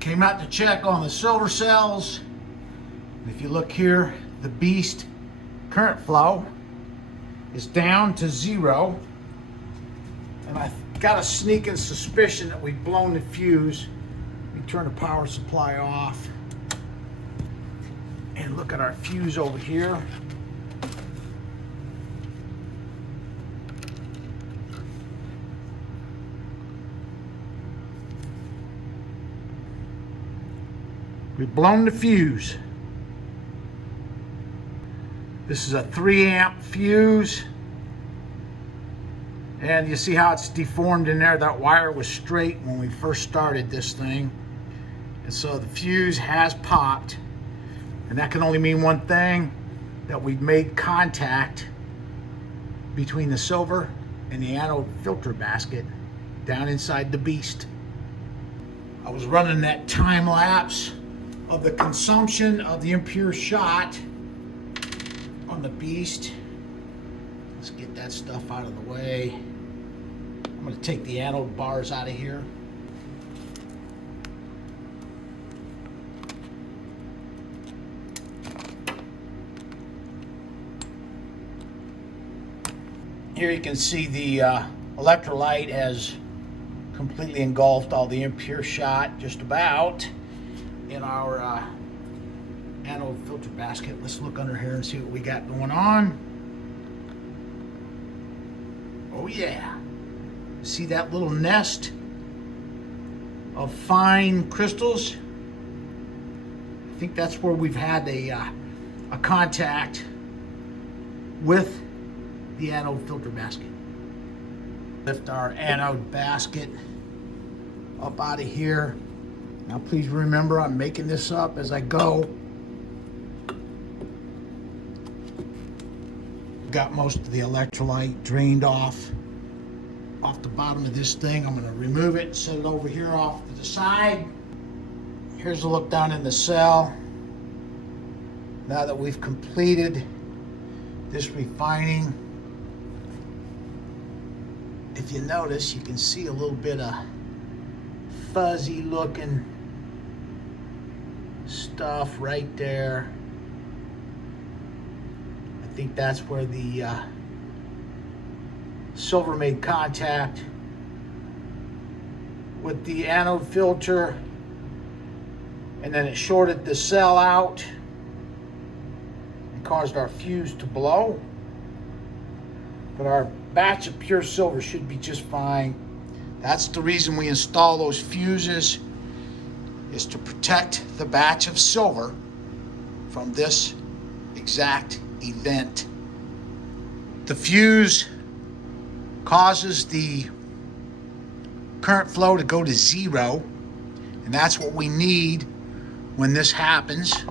Came out to check on the silver cells. If you look here, the beast current flow is down to 0. And I've got a sneaking suspicion that we've blown the fuse. We turn the power supply off. And look at our fuse over here. We've blown the fuse. This is a 3 amp fuse. And you see how it's deformed in there? That wire was straight when we first started this thing. And so the fuse has popped. And that can only mean one thing, that we've made contact between the silver and the anode filter basket down inside the beast. I was running that time lapse of the consumption of the impure shot on the beast. Let's get that stuff out of the way. I'm going to take the anode bars out of here. Here you can see the electrolyte has completely engulfed all the impure shot, just about, in our anode filter basket. Let's look under here and see what we got going on. Oh yeah. See that little nest of fine crystals? I think that's where we've had a contact with the anode filter basket. Lift our anode basket up out of here. Now please remember, I'm making this up as I go. Got most of the electrolyte drained off the bottom of this thing. I'm going to remove it and set it over here off to the side. Here's a look down in the cell. Now that we've completed this refining, if you notice, you can see a little bit of fuzzy looking stuff right there. I think that's where the silver made contact with the anode filter, and then it shorted the cell out and caused our fuse to blow. But our batch of pure silver should be just fine. That's the reason we install those fuses, is to protect the batch of silver from this exact event. The fuse causes the current flow to go to 0, and that's what we need when this happens.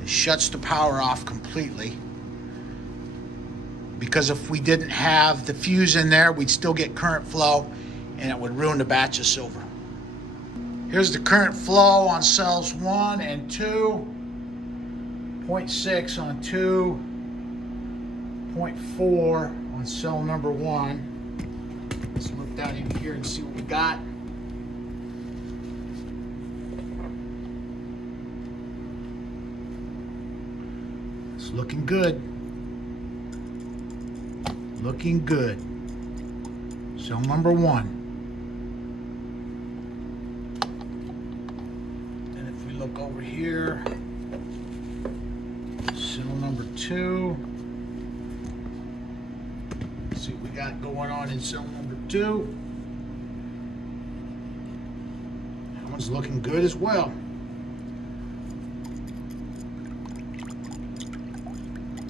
It shuts the power off completely, because if we didn't have the fuse in there, we'd still get current flow and it would ruin the batch of silver. Here's the current flow on cells 1 and 2. 0.6 on 2, 0.4 on cell number 1. Let's look down in here and see what we got. It's looking good. Looking good. Cell number 1. And if we look over here, cell number 2. Let's see what we got going on in cell number 2. That one's looking good as well.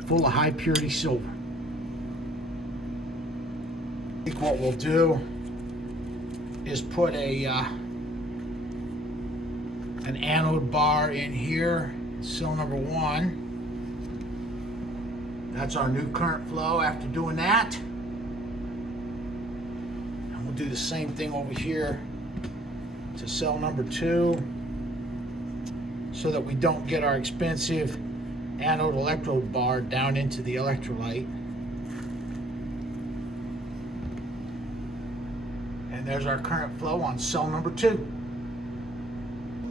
Full of high purity silver. I think what we'll do is put an anode bar in here, cell number 1. That's our new current flow after doing that. And we'll do the same thing over here to cell number 2, so that we don't get our expensive anode electrode bar down into the electrolyte. And there's our current flow on cell number 2.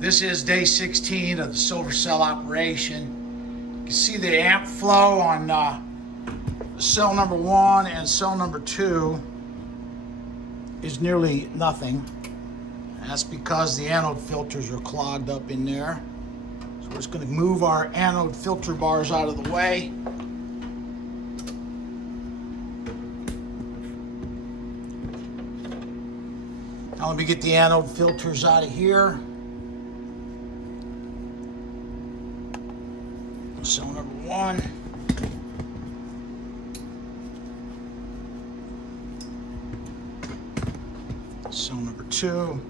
This is day 16 of the silver cell operation. You can see the amp flow on cell number 1 and cell number 2 is nearly nothing. That's because the anode filters are clogged up in there. So we're just going to move our anode filter bars out of the way. Now let me get the anode filters out of here. Cell number 1. Cell number 2.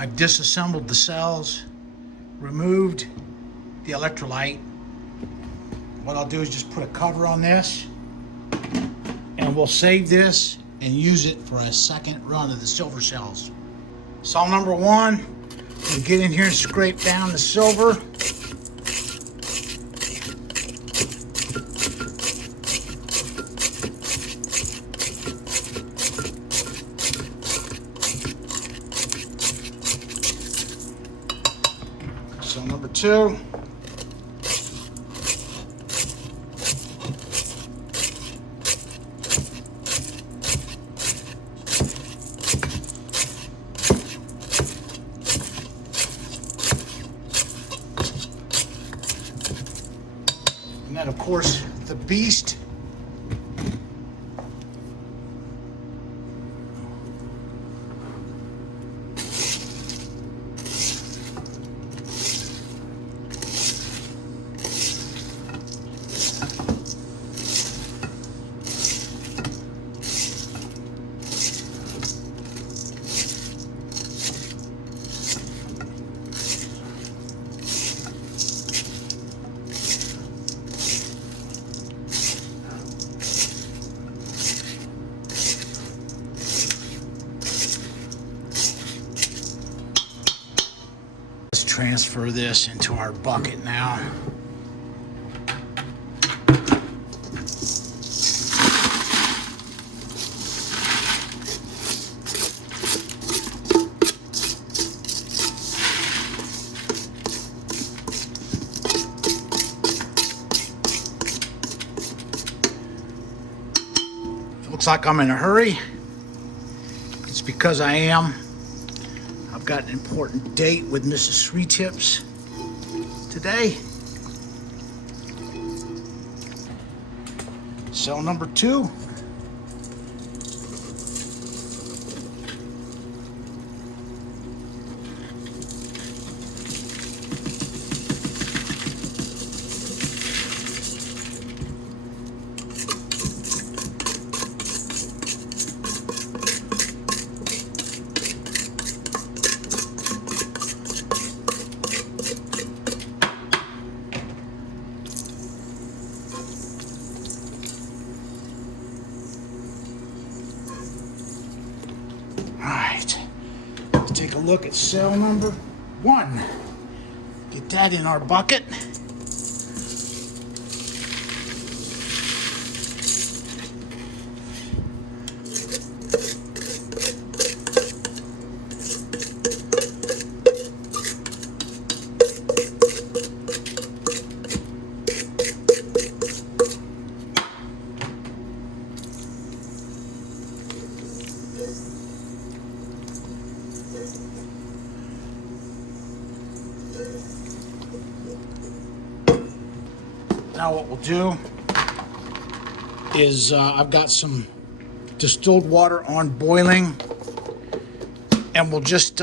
I've disassembled the cells, removed the electrolyte. What I'll do is just put a cover on this, and we'll save this and use it for a second run of the silver cells. Cell number 1, we'll get in here and scrape down the silver. Cell number 2. And then, of course, the beast. Let's transfer this into our bucket now. Looks like I'm in a hurry. It's because I am. I've got an important date with Mrs. Three Tips today. Cell number 2. look at cell number 1. Get that in our bucket. Now what we'll do is I've got some distilled water on boiling, and we'll just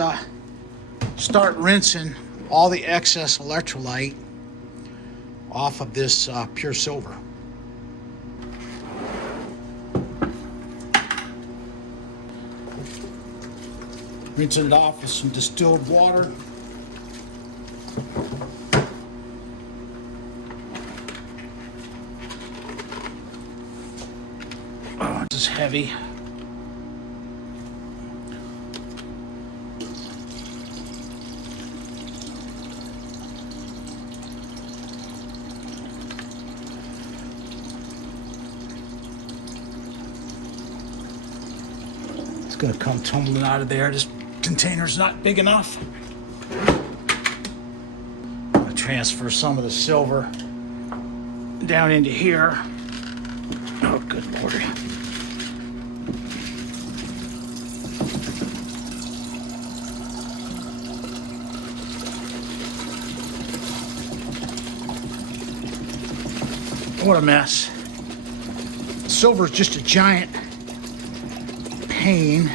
start rinsing all the excess electrolyte off of this pure silver. Rinsing it off with some distilled water. Oh, this is heavy. It's gonna come tumbling out of there. This container's not big enough. I'm gonna transfer some of the silver down into here. Oh, good Lord. What a mess. Silver is just a giant pain.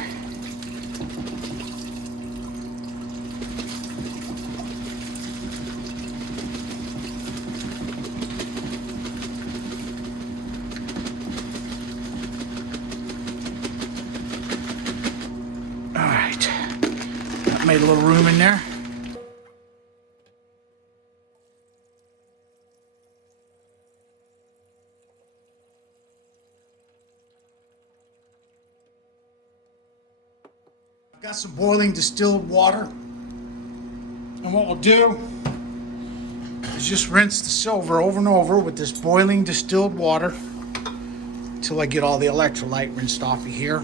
All right, that made a little room in there. Got some boiling distilled water, and what we'll do is just rinse the silver over and over with this boiling distilled water until I get all the electrolyte rinsed off of here.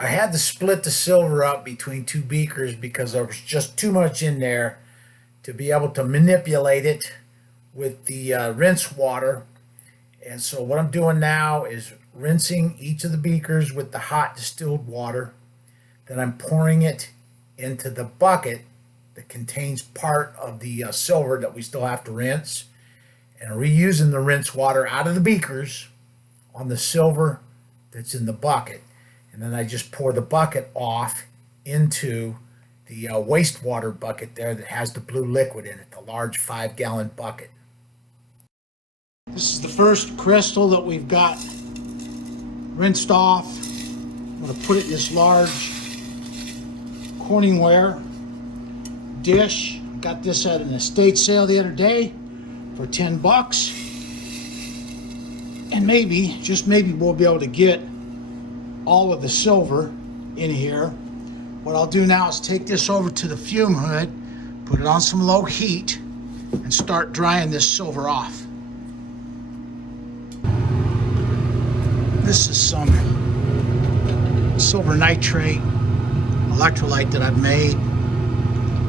I had to split the silver up between two beakers because there was just too much in there to be able to manipulate it with the rinse water. And so what I'm doing now is rinsing each of the beakers with the hot distilled water. Then I'm pouring it into the bucket that contains part of the silver that we still have to rinse, and reusing the rinse water out of the beakers on the silver that's in the bucket. And then I just pour the bucket off into the wastewater bucket there that has the blue liquid in it, the large 5-gallon bucket. This is the first crystal that we've got rinsed off. I'm going to put it in this large Corningware dish. Got this at an estate sale the other day for $10. And maybe, just maybe, we'll be able to get all of the silver in here. What I'll do now is take this over to the fume hood, put it on some low heat, and start drying this silver off. This is some silver nitrate electrolyte that I've made.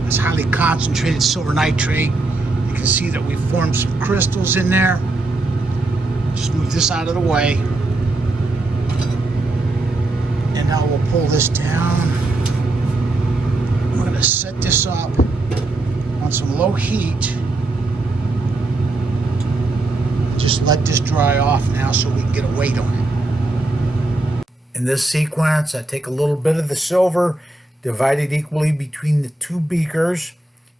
It's highly concentrated silver nitrate. You can see that we've formed some crystals in there. Just move this out of the way. And now we'll pull this down. We're going to set this up on some low heat. Just let this dry off now so we can get a weight on it. In this sequence, I take a little bit of the silver, divide it equally between the two beakers,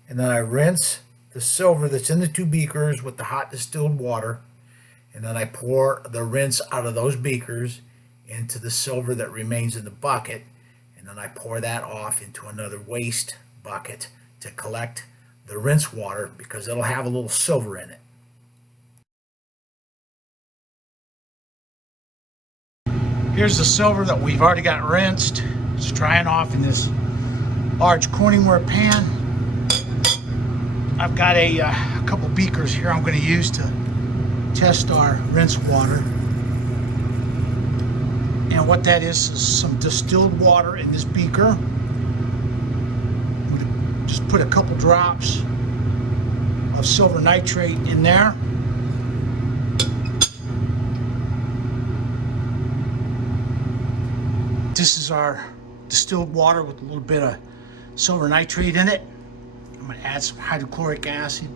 And then I rinse the silver that's in the 2 beakers with the hot distilled water. And then I pour the rinse out of those beakers into the silver that remains in the bucket. And then I pour that off into another waste bucket to collect the rinse water, because it'll have a little silver in it. Here's the silver that we've already got rinsed. It's drying off in this large Corningware pan. I've got a couple beakers here I'm going to use to test our rinse water. And what that is some distilled water in this beaker. I'm going to just put a couple drops of silver nitrate in there. This is our distilled water with a little bit of silver nitrate in it. I'm going to add some hydrochloric acid.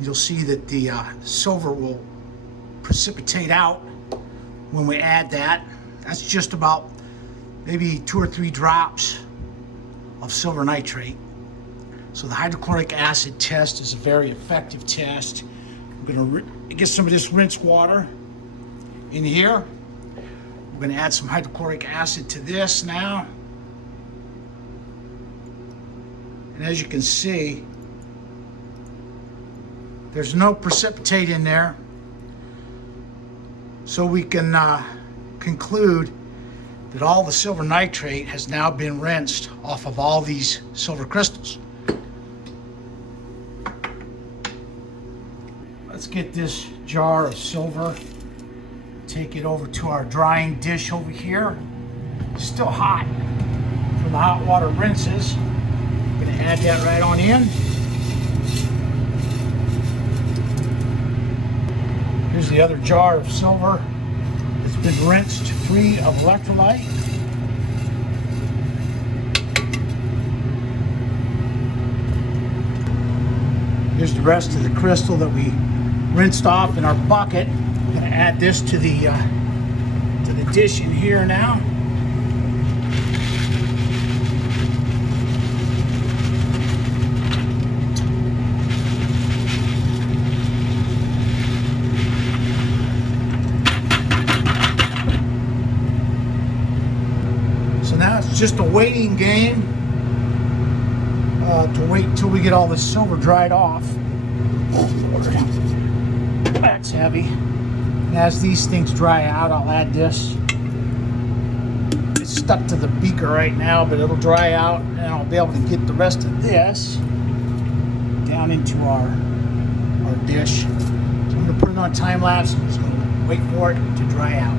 You'll see that the silver will precipitate out when we add that. That's just about maybe 2 or 3 drops of silver nitrate. So the hydrochloric acid test is a very effective test. I'm going to get some of this rinse water in here. We're going to add some hydrochloric acid to this now. And as you can see, there's no precipitate in there. So we can conclude that all the silver nitrate has now been rinsed off of all these silver crystals. Let's get this jar of silver, take it over to our drying dish over here. It's still hot from the hot water rinses. I'm going to add that right on in. Here's the other jar of silver that's been rinsed free of electrolyte. Here's the rest of the crystal that we rinsed off in our bucket. I'm going to add this to the dish in here now. So now it's just a waiting game to wait until we get all this silver dried off. Oh, Lord. That's heavy. And as these things dry out, I'll add this. It's stuck to the beaker right now, but it'll dry out, and I'll be able to get the rest of this down into our dish. So I'm going to put it on time lapse. I'm just going to wait for it to dry out.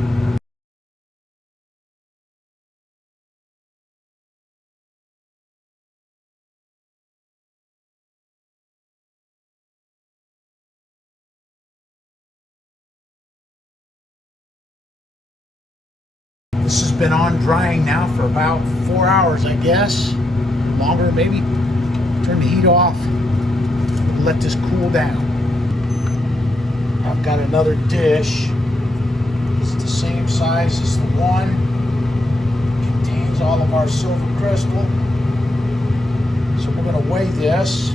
This has been on drying now for about 4 hours, I guess. Longer, maybe. Turn the heat off. Let this cool down. I've got another dish. It's the same size as the one. It contains all of our silver crystal. So we're going to weigh this.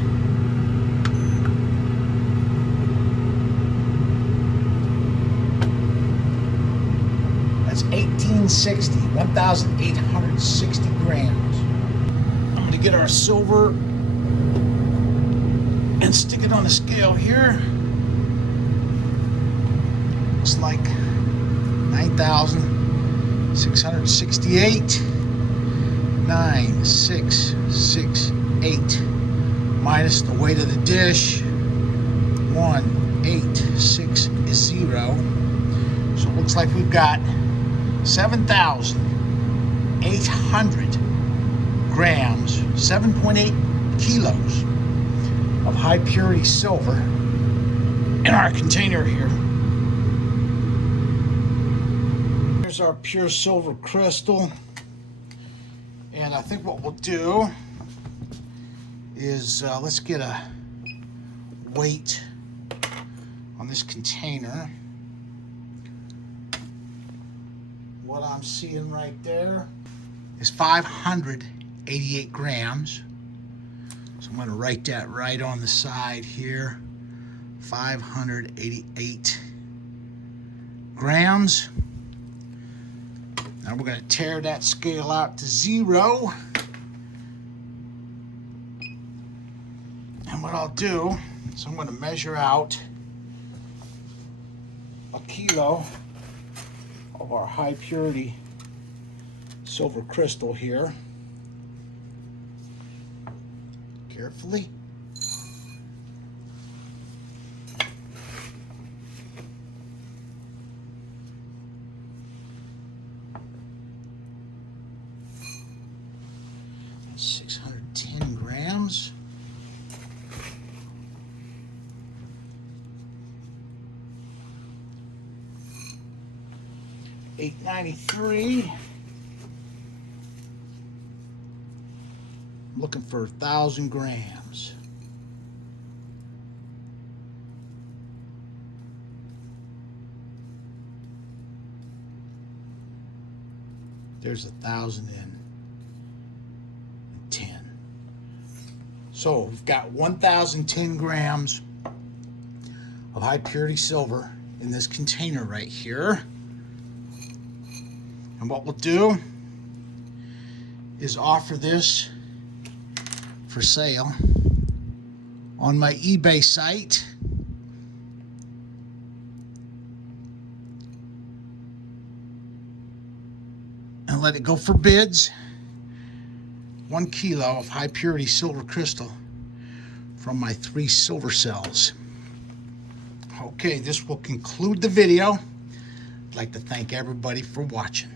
That's 1,860 grams. I'm going to get our silver and stick it on the scale here. Looks like 9,668. 9,668 minus the weight of the dish, 1,860. So it looks like we've got 7,800 grams, 7.8 kilos of high purity silver in our container here. Here's our pure silver crystal. And I think what we'll do is let's get a weight on this container. What I'm seeing right there is 588 grams. So I'm going to write that right on the side here. 588 grams. Now we're going to tear that scale out to 0. And what I'll do is I'm going to measure out a kilo of our high purity silver crystal here. Carefully. That's 610 grams. $8.93. Looking for 1,000 grams. There's 1,010. So we've got 1,010 grams of high purity silver in this container right here. And what we'll do is offer this for sale on my eBay site. And let it go for bids. 1 kilo of high purity silver crystal from my 3 silver cells. Okay, this will conclude the video. I'd like to thank everybody for watching.